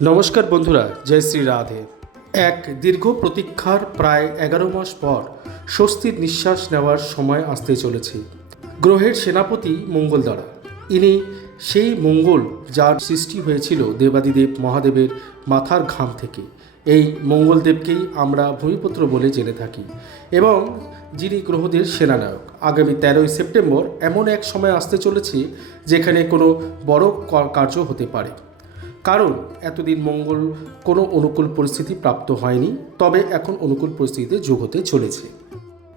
নমস্কার বন্ধুরা, জয় শ্রী রাধে। এক দীর্ঘ প্রতীক্ষার প্রায় এগারো মাস পর স্বস্তির নিঃশ্বাস নেওয়ার সময় আসতে চলেছে। গ্রহের সেনাপতি মঙ্গল দ্বারা ইনি সেই মঙ্গল যার সৃষ্টি হয়েছিল দেবাদিদেব মহাদেবের মাথার ঘাম থেকে। এই মঙ্গলদেবকেই আমরা ভূমিপুত্র বলে জেনে থাকি এবং যিনি গ্রহদের সেনানায়ক। আগামী তেরোই সেপ্টেম্বর এমন এক সময় আসতে চলেছে যেখানে কোনো বড় কার্য হতে পারে। কারণ এতদিন মঙ্গল কোনো অনুকূল পরিস্থিতি প্রাপ্ত হয়নি, তবে এখন অনুকূল পরিস্থিতিতে যোগ হতে চলেছে।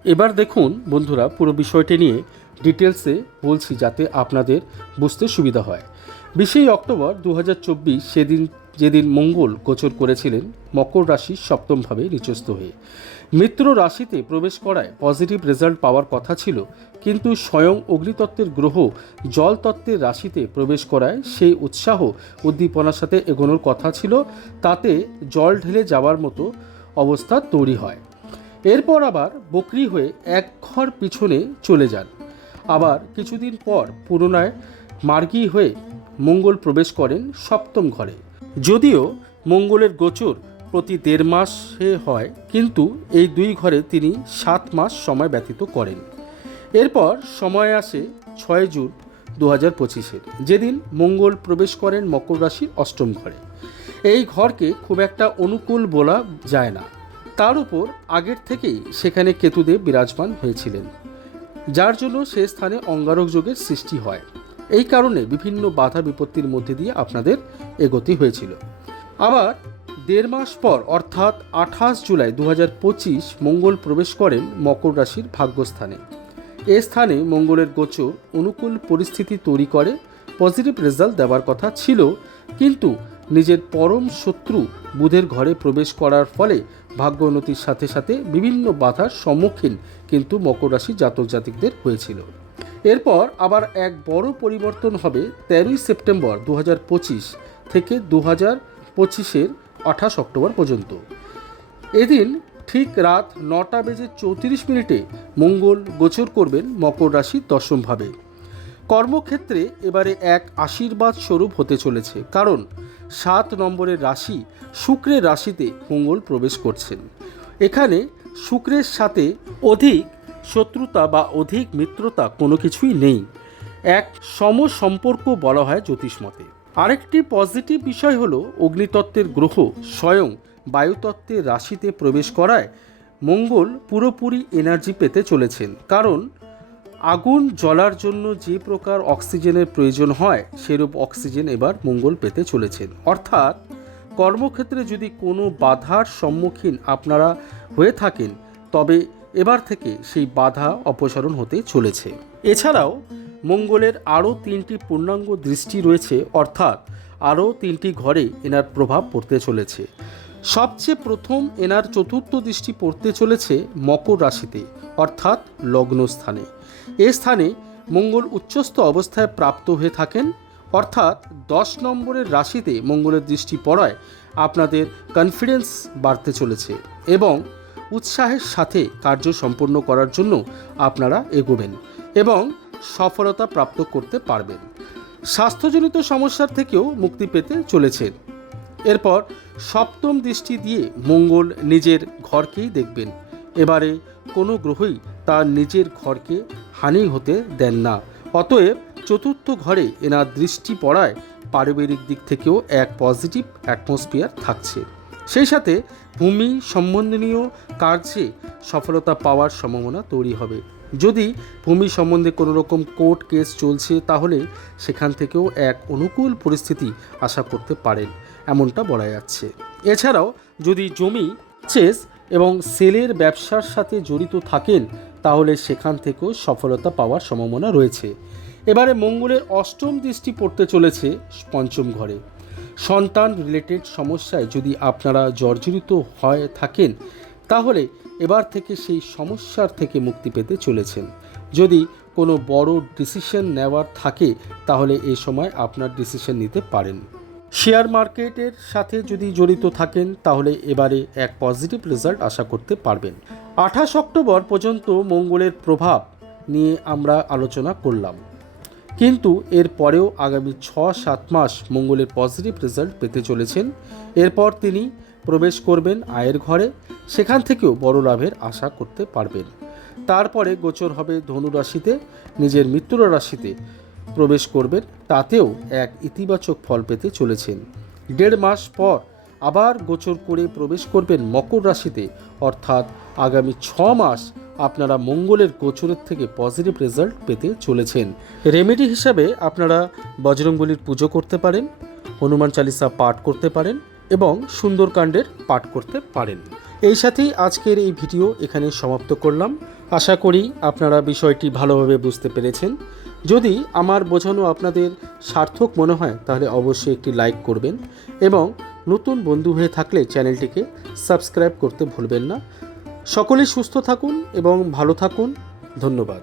এবার দেখুন বন্ধুরা পুরো বিষয়টি নিয়ে ডিটেলসে বলছি যাতে আপনাদের বুঝতে সুবিধা হয়। বিশেই অক্টোবর দু হাজার চব্বিশ সেদিন যেদিন মঙ্গল গোচর করেছিলেন, মকর রাশির সপ্তমভাবে নিচস্থ হয়ে। মিত্র রাশিতে প্রবেশ করায় পজিটিভ রেজাল্ট পাওয়ার কথা ছিল, কিন্তু স্বয়ং অগ্নিতত্ত্বের গ্রহ জল তত্ত্বের রাশিতে প্রবেশ করায় সেই উৎসাহ উদ্দীপনার সাথে এগোনোর কথা ছিল, তাতে জল ঢেলে যাওয়ার মতো অবস্থা তৈরি হয়। এরপর আবার বকরি হয়ে এক ঘর পিছনে চলে যান। আবার কিছুদিন পর পুনরায় মার্গী হয়ে মঙ্গল প্রবেশ করেন সপ্তম ঘরে। যদিও মঙ্গলের গোচর প্রতি দেড় মাসে হয়, কিন্তু এই দুই ঘরে তিনি সাত মাস সময় ব্যতীত করেন। এরপর সময় আসে ছয় জুন দু হাজার পঁচিশের, যেদিন মঙ্গল প্রবেশ করেন মকর রাশির অষ্টম ঘরে। এই ঘরকে খুব একটা অনুকূল বলা যায় না। তার উপর আগের থেকেই সেখানে কেতুদেব বিরাজমান হয়েছিলেন, যার জন্য সে স্থানে অঙ্গারক যোগের সৃষ্টি হয়। এই কারণে বিভিন্ন বাধা বিপত্তির মধ্যে দিয়ে আপনাদের এগতি হয়েছিল। আবার দেড় মাস পর, অর্থাৎ আঠাশ জুলাই দু পঁচিশ, মঙ্গল প্রবেশ করেন মকর রাশির ভাগ্যস্থানে। এ স্থানে মঙ্গলের গোচর, অনুকূল পরিস্থিতি তৈরি করে, পজিটিভ রেজাল্ট দেওয়ার কথা ছিল, কিন্তু নিজের পরম শত্রু বুধের ঘরে প্রবেশ করার ফলে ভাগ্য উন্নতির সাথে সাথে বিভিন্ন বাধার সম্মুখীন কিন্তু মকর রাশি জাতক জাতিকদের হয়েছিল। এরপর আবার এক বড় পরিবর্তন হবে তেরোই সেপ্টেম্বর দু হাজার পঁচিশ। থেকে দু হাজার পঁচিশের আঠাশ অক্টোবর পর্যন্ত। এদিন ঠিক রাত নটা বেজে চৌত্রিশ মিনিটে মঙ্গল গোচর করবেন মকর রাশির দশমভাবে কর্মক্ষেত্রে এবারে এক আশীর্বাদ স্বরূপ হতে চলেছে, কারণ সাত নম্বরের রাশি শুক্রের রাশিতে মঙ্গল প্রবেশ করছেন। এখানে শুক্রের সাথে অধিক শত্রুতা বা অধিক মিত্রতা কোনো কিছুই নেই। এক সম সম্পর্ক বলা হয় জ্যোতিষমতে আরেকটি পজিটিভ বিষয় হলো অগ্নিতত্ত্বের গ্রহ স্বয়ং বায়ুতত্ত্বের রাশিতে প্রবেশ করায় মঙ্গল পুরোপুরি এনার্জি পেতে চলেছেন। কারণ আগুন জ্বলার জন্য যে প্রকার অক্সিজেনের প্রয়োজন হয়, সেরূপ অক্সিজেন এবার মঙ্গল পেতে চলেছেন। অর্থাৎ কর্মক্ষেত্রে যদি কোনো বাধার সম্মুখীন আপনারা হয়ে থাকেন, তবে এবার থেকে সেই বাধা অপসারণ হতে চলেছে। এছাড়াও মঙ্গলের আরও তিনটি পূর্ণাঙ্গ দৃষ্টি রয়েছে, অর্থাৎ আরও তিনটি ঘরে এনার প্রভাব পড়তে চলেছে। সবচেয়ে প্রথম এনার চতুর্থ দৃষ্টি পড়তে চলেছে মকর রাশিতে, অর্থাৎ লগ্নস্থানে এ স্থানে মঙ্গল উচ্চস্থ অবস্থায় প্রাপ্ত হয়ে থাকেন, অর্থাৎ দশ নম্বরের রাশিতে মঙ্গলের দৃষ্টি পড়ায় আপনাদের কনফিডেন্স বাড়তে চলেছে এবং উৎসাহের সাথে কার্য সম্পন্ন করার জন্য আপনারা এগোবেন এবং সফলতা প্রাপ্ত করতে পারবেন। স্বাস্থ্যজনিত সমস্যার থেকেও মুক্তি পেতে চলেছেন এরপর সপ্তম দৃষ্টি দিয়ে মঙ্গল নিজের ঘরকেই দেখবেন। এবারে কোনো গ্রহই তার নিজের ঘরকে হানি হতে দেন না। অতএব চতুর্থ ঘরে এনার দৃষ্টি পড়ায় পারিবারিক দিক থেকেও এক পজিটিভ অ্যাটমসফিয়ার থাকছে। সেই সাথে ভূমি সম্বন্ধনীয় কার্যে সফলতা পাওয়ার সম্ভাবনা তৈরি হবে। যদি ভূমি সম্বন্ধে কোনো রকম কোর্ট কেস চলছে, তাহলে সেখান থেকেও এক অনুকূল পরিস্থিতি আশা করতে পারেন, এমনটা বলা যাচ্ছে। এছাড়াও, যদি জমি, চেস এবং সেলের ব্যবসার সাথে জড়িত থাকেন, তাহলে সেখান থেকেও সফলতা পাওয়ার সম্ভাবনা রয়েছে। এবারে মঙ্গলের অষ্টম দৃষ্টি পড়তে চলেছে পঞ্চম ঘরে। সন্তান রিলেটেড সমস্যায় যদি আপনারা জর্জরিত হয়ে থাকেন, তাহলে এবার থেকে সেই সমস্যার থেকে মুক্তি পেতে চলেছেন। যদি কোনো বড় ডিসিশন নেওয়ার থাকে, তাহলে এ সময় আপনার ডিসিশন নিতে পারেন। শেয়ার মার্কেটের সাথে যদি জড়িত থাকেন, তাহলে এবারে এক পজিটিভ রেজাল্ট আশা করতে পারবেন। আঠাশ অক্টোবর পর্যন্ত মঙ্গলের প্রভাব নিয়ে আমরা আলোচনা করলাম। কিন্তু এর পরেও আগামী ছ সাত মাস মঙ্গলের পজিটিভ রেজাল্ট পেতে চলেছেন। এরপর তিনি প্রবেশ করবেন আয়ের ঘরে, সেখান থেকেও বড় লাভের আশা করতে পারবেন। তারপরে গোচর হবে ধনু রাশিতে, নিজের মৃত্যুর রাশিতে প্রবেশ করবেন, তাতেও এক ইতিবাচক ফল পেতে চলেছেন। দেড় মাস পর আবার গোচর করে প্রবেশ করবেন মকর রাশিতে, অর্থাৎ আগামী ছ মাস আপনারা মঙ্গলের গোচরের থেকে পজিটিভ রেজাল্ট পেতে চলেছেন। রেমেডি হিসাবে আপনারা বজরংবলির পুজো করতে পারেন, হনুমান চালিসা পাঠ করতে পারেন এবং সুন্দরকাণ্ডের পাঠ করতে পারেন। এই সাথেই আজকের এই ভিডিও এখানে সমাপ্ত করলাম। আশা করি আপনারা বিষয়টি ভালোভাবে বুঝতে পেরেছেন। যদি আমার বোঝানো আপনাদের সার্থক মনে হয়, তাহলে অবশ্যই একটি লাইক করবেন এবং নতুন বন্ধু হয়ে থাকলে চ্যানেলটিকে সাবস্ক্রাইব করতে ভুলবেন না। সকলেই সুস্থ থাকুন এবং ভালো থাকুন। ধন্যবাদ।